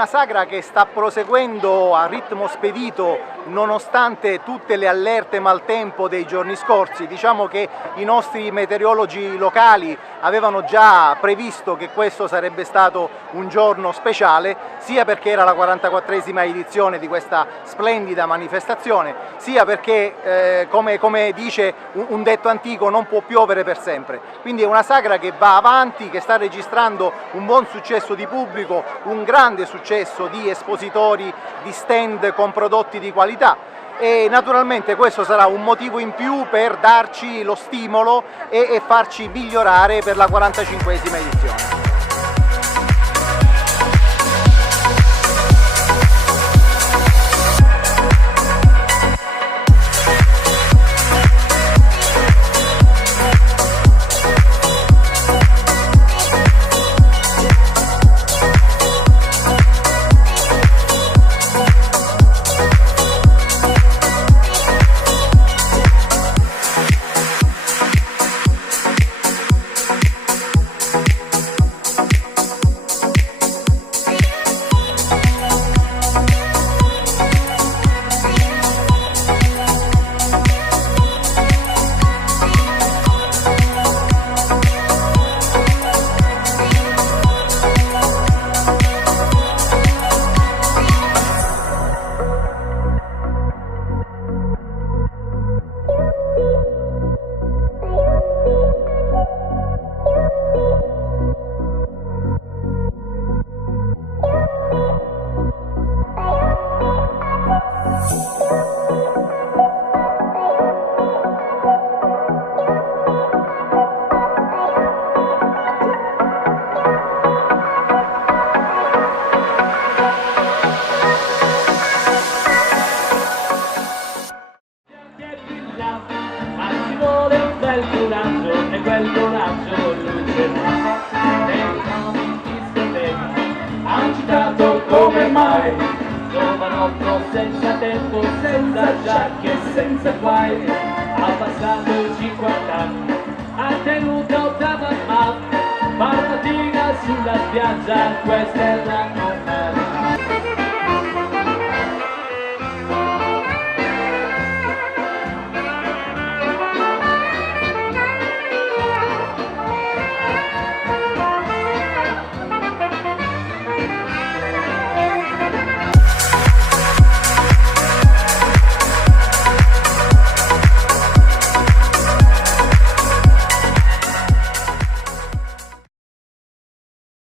una sagra che sta proseguendo a ritmo spedito nonostante tutte le allerte maltempo dei giorni scorsi. Diciamo che i nostri meteorologi locali avevano già previsto che questo sarebbe stato un giorno speciale, sia perché era la 44esima edizione di questa splendida manifestazione, sia perché come dice un detto antico, non può piovere per sempre. Quindi è una sagra che va avanti, che sta registrando un buon successo di pubblico, un grande successo di espositori, di stand con prodotti di qualità, e naturalmente questo sarà un motivo in più per darci lo stimolo e farci migliorare per la 45esima edizione. E quel coraggio lui cerca nei nomi in discoteca, ha citato come mai, giovanotto senza tempo, senza giacche, senza guai, ha passato 50 anni, ha tenuto da mamma, barbatina sulla spiaggia, questa è la